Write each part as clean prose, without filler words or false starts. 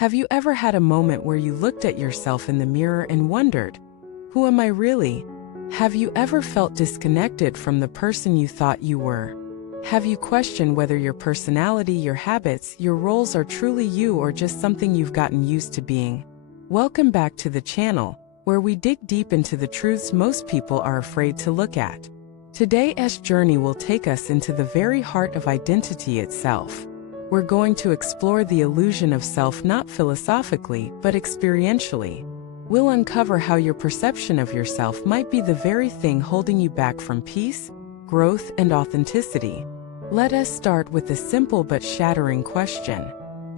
Have you ever had a moment where you looked at yourself in the mirror and wondered, who am I really? Have you ever felt disconnected from the person you thought you were? Have you questioned whether your personality, your habits, your roles are truly you or just something you've gotten used to being? Welcome back to the channel, where we dig deep into the truths most people are afraid to look at. Today's journey will take us into the very heart of identity itself. We're going to explore the illusion of self not philosophically, but experientially. We'll uncover how your perception of yourself might be the very thing holding you back from peace, growth, and authenticity. Let us start with a simple but shattering question.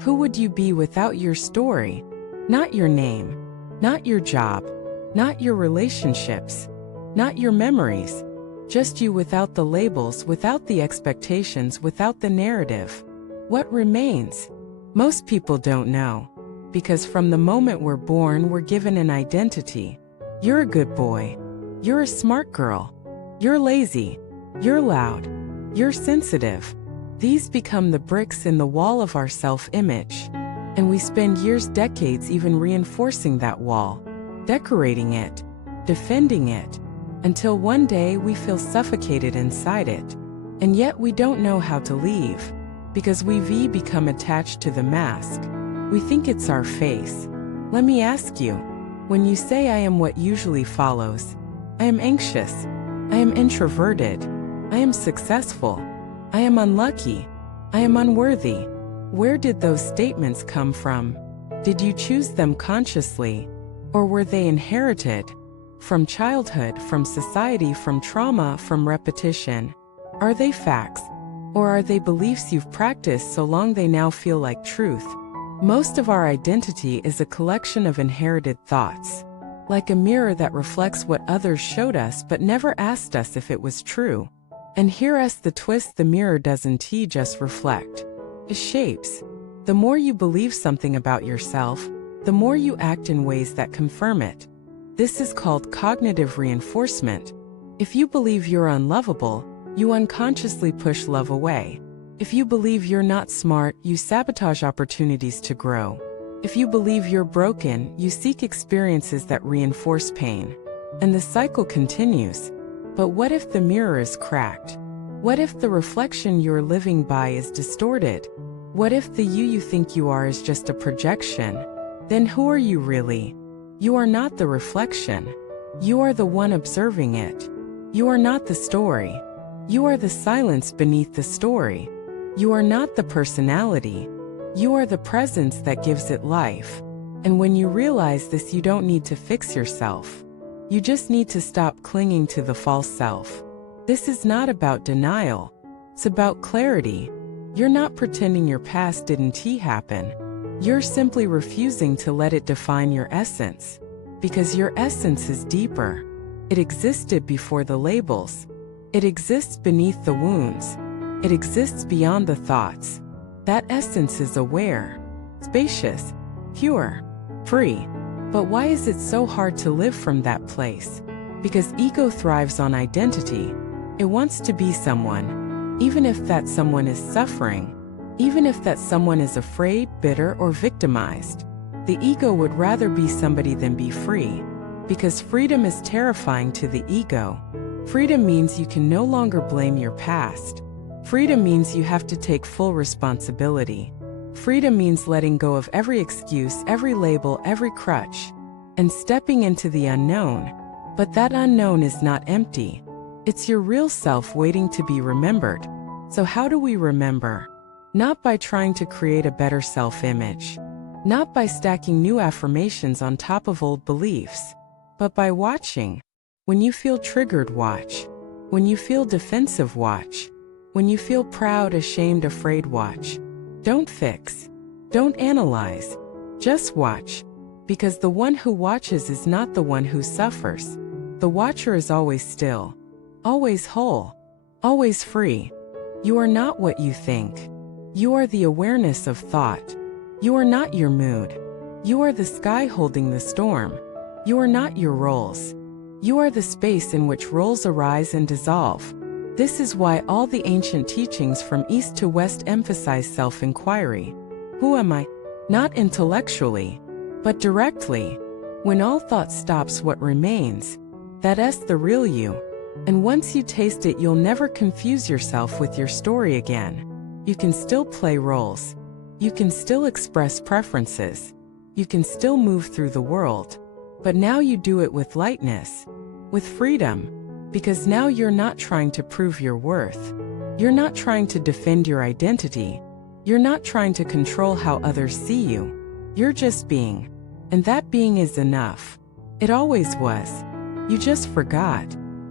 Who would you be without your story? Not your name, not your job, not your relationships, not your memories. Just you without the labels, without the expectations, without the narrative. What remains? Most people don't know. Because from the moment we're born, we're given an identity. You're a good boy. You're a smart girl. You're lazy. You're loud. You're sensitive. These become the bricks in the wall of our self-image. And we spend years, decades even reinforcing that wall, decorating it, defending it, until one day we feel suffocated inside it. And yet we don't know how to leave. Because we've become attached to the mask. We think it's our face. Let me ask you, when you say I am, what usually follows? I am anxious. I am introverted. I am successful. I am unlucky. I am unworthy. Where did those statements come from? Did you choose them consciously? Or were they inherited? From childhood, from society, from trauma, from repetition? Are they facts? Or are they beliefs you've practiced so long they now feel like truth? Most of our identity is a collection of inherited thoughts. Like a mirror that reflects what others showed us but never asked us if it was true. And here's the twist: the mirror doesn't just reflect. It shapes. The more you believe something about yourself, the more you act in ways that confirm it. This is called cognitive reinforcement. If you believe you're unlovable, you unconsciously push love away. If you believe you're not smart, you sabotage opportunities to grow. If you believe you're broken, you seek experiences that reinforce pain. And the cycle continues. But what if the mirror is cracked? What if the reflection you're living by is distorted? What if the you think you are is just a projection? Then who are you really? You are not the reflection. You are the one observing it. You are not the story. You are the silence beneath the story. You are not the personality. You are the presence that gives it life. And when you realize this, you don't need to fix yourself. You just need to stop clinging to the false self. This is not about denial. It's about clarity. You're not pretending your past didn't happen. You're simply refusing to let it define your essence. Because your essence is deeper. It existed before the labels. It exists beneath the wounds. It exists beyond the thoughts. That essence is aware, spacious, pure, free. But why is it so hard to live from that place? Because ego thrives on identity. It wants to be someone, even if that someone is suffering, even if that someone is afraid, bitter, or victimized. The ego would rather be somebody than be free. Because freedom is terrifying to the ego. Freedom means you can no longer blame your past. Freedom means you have to take full responsibility. Freedom means letting go of every excuse, every label, every crutch, and stepping into the unknown. But that unknown is not empty. It's your real self waiting to be remembered. So how do we remember? Not by trying to create a better self-image. Not by stacking new affirmations on top of old beliefs. But by watching. When you feel triggered, watch. When you feel defensive, watch. When you feel proud, ashamed, afraid, watch. Don't fix. Don't analyze. Just watch. Because the one who watches is not the one who suffers. The watcher is always still. Always whole. Always free. You are not what you think. You are the awareness of thought. You are not your mood. You are the sky holding the storm. You are not your roles. You are the space in which roles arise and dissolve. This is why all the ancient teachings from east to west emphasize self-inquiry. Who am I? not intellectually, but directly. When all thought stops, what remains? That's the real you. And once you taste it, you'll never confuse yourself with your story again. You can still play roles. You can still express preferences. You can still move through the world. But now you do it with lightness, with freedom, because now you're not trying to prove your worth. You're not trying to defend your identity. You're not trying to control how others see you. You're just being. And that being is enough. It always was. You just forgot.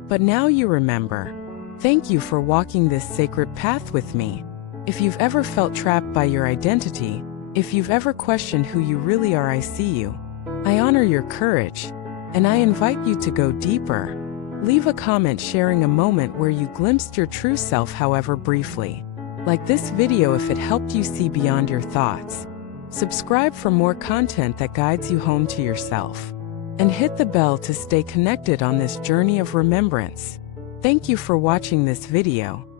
But now you remember. Thank you for walking this sacred path with me. If you've ever felt trapped by your identity, if you've ever questioned who you really are, I see you. I honor your courage, and I invite you to go deeper. Leave a comment sharing a moment where you glimpsed your true self, however briefly. Like this video if it helped you see beyond your thoughts. Subscribe for more content that guides you home to yourself. And hit the bell to stay connected on this journey of remembrance. Thank you for watching this video.